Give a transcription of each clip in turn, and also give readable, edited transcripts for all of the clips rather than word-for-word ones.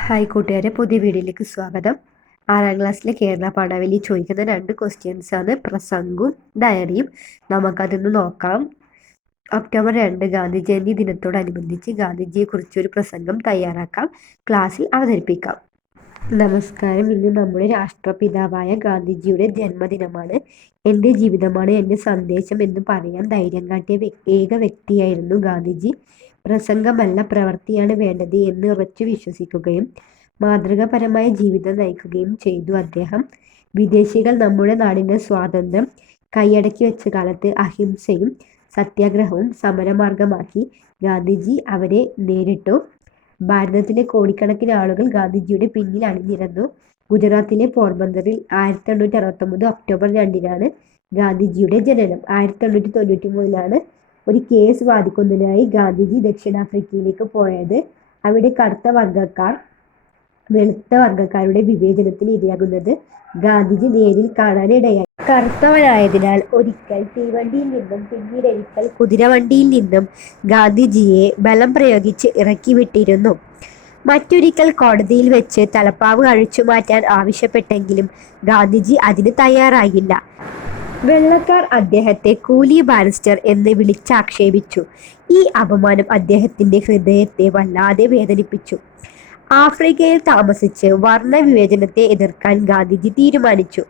Hi കൂട്ടുകാരെ, പുതിയ വീഡിയോയിലേക്ക് സ്വാഗതം. 6ാം ക്ലാസ്സിലെ കേരള പാഠാവലി ചോദിക്കുന്ന 2 ക്വസ്റ്റ്യൻസ് ആണ് പ്രസംഗവും ഡയറിയും. നമുക്കതൊന്ന് നോക്കാം. ഒക്ടോബർ 2 ഗാന്ധി ജയന്തി ദിനത്തോടനുബന്ധിച്ച് ഗാന്ധിജിയെക്കുറിച്ചൊരു പ്രസംഗം തയ്യാറാക്കാം, ക്ലാസ്സിൽ അവതരിപ്പിക്കാം. നമസ്കാരം. ഇന്ന് നമ്മുടെ രാഷ്ട്രപിതാവായ ഗാന്ധിജിയുടെ ജന്മദിനമാണ്. എൻ്റെ ജീവിതമാണ് എൻ്റെ സന്ദേശം എന്ന് പറയാൻ ധൈര്യം കാട്ടിയ ഏക വ്യക്തിയായിരുന്നു ഗാന്ധിജി. പ്രസംഗമല്ല, പ്രവൃത്തിയാണ് വേണ്ടത് എന്ന് ഉറച്ചു വിശ്വസിക്കുകയും മാതൃകാപരമായ ജീവിതം നയിക്കുകയും ചെയ്തു അദ്ദേഹം. വിദേശികൾ നമ്മുടെ നാടിൻ്റെ സ്വാതന്ത്ര്യം കൈയടക്കി വെച്ച കാലത്ത് അഹിംസയും സത്യാഗ്രഹവും സമരമാർഗമാക്കി ഗാന്ധിജി അവരെ നേരിട്ടു. ഭാരതത്തിലെ കോടിക്കണക്കിന് ആളുകൾ ഗാന്ധിജിയുടെ പിന്നിൽ അണിനിരന്നു. ഗുജറാത്തിലെ പോർബന്തറിൽ 1869 ഒക്ടോബർ 2 ഗാന്ധിജിയുടെ ജനനം. 1893 ഒരു കേസ് വാദിക്കുന്നതിനായി ഗാന്ധിജി ദക്ഷിണാഫ്രിക്കയിലേക്ക് പോയത്. അവിടെ കറുത്ത വർഗക്കാർ വെളുത്ത വർഗക്കാരുടെ വിവേചനത്തിന് ഇരയാകുന്നത് ഗാന്ധിജി നേരിൽ കാണാനിടയായി. കറുത്തവനായതിനാൽ ഒരിക്കൽ തീവണ്ടിയിൽ നിന്നും പിന്നീടൊരിക്കൽ കുതിരവണ്ടിയിൽ നിന്നും ഗാന്ധിജിയെ ബലം പ്രയോഗിച്ച് ഇറക്കിവിട്ടിരുന്നു. മറ്റൊരിക്കൽ കോടതിയിൽ വെച്ച് തലപ്പാവ് അഴിച്ചു മാറ്റാൻ ആവശ്യപ്പെട്ടെങ്കിലും ഗാന്ധിജി അതിന് തയ്യാറായില്ല. വെള്ളക്കാർ അദ്ദേഹത്തെ കൂലി ബാരിസ്റ്റർ എന്ന് വിളിച്ചാക്ഷേപിച്ചു. ഈ അപമാനം അദ്ദേഹത്തിൻ്റെ ഹൃദയത്തെ വല്ലാതെ വേദനിപ്പിച്ചു. ആഫ്രിക്കയിൽ താമസിച്ച് വർണ്ണവിവേചനത്തെ എതിർക്കാൻ ഗാന്ധിജി തീരുമാനിച്ചു.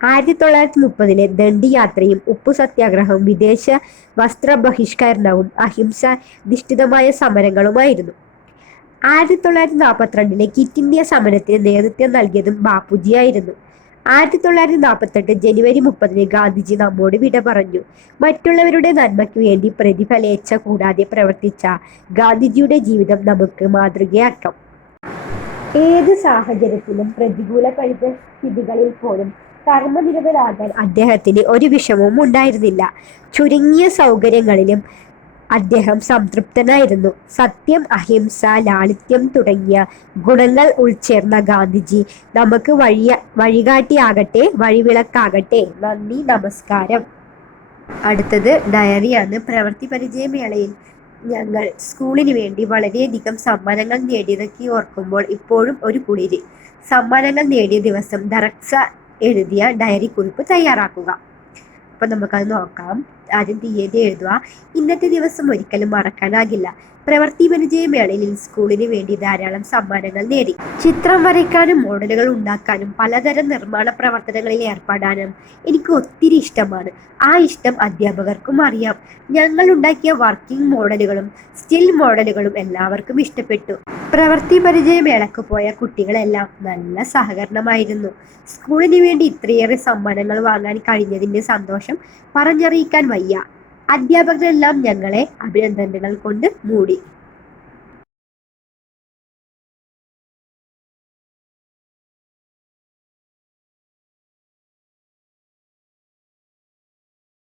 1930 ദണ്ഡി യാത്രയും ഉപ്പു സത്യാഗ്രഹവും വിദേശ വസ്ത്ര ബഹിഷ്കരണവും അഹിംസാധിഷ്ഠിതമായ സമരങ്ങളുമായിരുന്നു. 1942 ക്വിറ്റ് ഇന്ത്യ സമരത്തിന് നേതൃത്വം നൽകിയതും ബാപ്പുജിയായിരുന്നു. 1948 ജനുവരി 30 ഗാന്ധിജി നമ്മോട് വിട പറഞ്ഞു. മറ്റുള്ളവരുടെ നന്മയ്ക്ക് വേണ്ടി പ്രതിഫലേച്ഛ കൂടാതെ പ്രവർത്തിച്ച ഗാന്ധിജിയുടെ ജീവിതം നമുക്ക് മാതൃകയാക്കാം. ഏത് സാഹചര്യത്തിലും പ്രതികൂല പരിതസ്ഥിതികളിൽ പോലും കർമ്മനിരതരാകാൻ അദ്ദേഹത്തിന് ഒരു വിഷമവും ഉണ്ടായിരുന്നില്ല. ചുരുങ്ങിയ സൗകര്യങ്ങളിലും അദ്ദേഹം സംതൃപ്തനായിരുന്നു. സത്യം, അഹിംസ, ലാളിത്യം തുടങ്ങിയ ഗുണങ്ങൾ ഉൾച്ചേർന്ന ഗാന്ധിജി നമുക്ക് വഴികാട്ടിയാകട്ടെ, വഴിവിളക്കാകട്ടെ. നന്ദി, നമസ്കാരം. അടുത്തത് ഡയറിയാണ്. പ്രവൃത്തി പരിചയമേളയിൽ ഞങ്ങൾ സ്കൂളിന് വേണ്ടി വളരെയധികം സമ്മാനങ്ങൾ നേടിയതൊക്കെ ഓർക്കുമ്പോൾ ഇപ്പോഴും ഒരു കുളിര്. സമ്മാനങ്ങൾ നേടിയ ദിവസം ദറക്സ എഴുതിയ ഡയറി കുറിപ്പ് തയ്യാറാക്കുക. അപ്പം നമുക്കത് നോക്കാം. ആദ്യം തീയതി എഴുതുക. ഇന്നത്തെ ദിവസം ഒരിക്കലും മറക്കാനാകില്ല. പ്രവൃത്തി പരിചയമേളയിൽ സ്കൂളിന് വേണ്ടി ധാരാളം സമ്മാനങ്ങൾ നേടി. ചിത്രം വരയ്ക്കാനും മോഡലുകൾ ഉണ്ടാക്കാനും പലതരം നിർമ്മാണ പ്രവർത്തനങ്ങളിൽ ഏർപ്പെടാനും എനിക്ക് ഒത്തിരി ഇഷ്ടമാണ്. ആ ഇഷ്ടം അധ്യാപകർക്കും അറിയാം. ഞങ്ങൾ ഉണ്ടാക്കിയ വർക്കിംഗ് മോഡലുകളും സ്റ്റിൽ മോഡലുകളും എല്ലാവർക്കും ഇഷ്ടപ്പെട്ടു. പ്രവൃത്തി പരിചയമേളക്ക് പോയ കുട്ടികളെല്ലാം നല്ല സഹകരണമായിരുന്നു. സ്കൂളിന് വേണ്ടി ഇത്രയേറെ സമ്മാനങ്ങൾ വാങ്ങാൻ കഴിഞ്ഞതിൻ്റെ സന്തോഷം പറഞ്ഞറിയിക്കാൻ വയ്യ. അധ്യാപകരെല്ലാം ഞങ്ങളെ അഭിനന്ദനങ്ങൾ കൊണ്ട് മൂടി.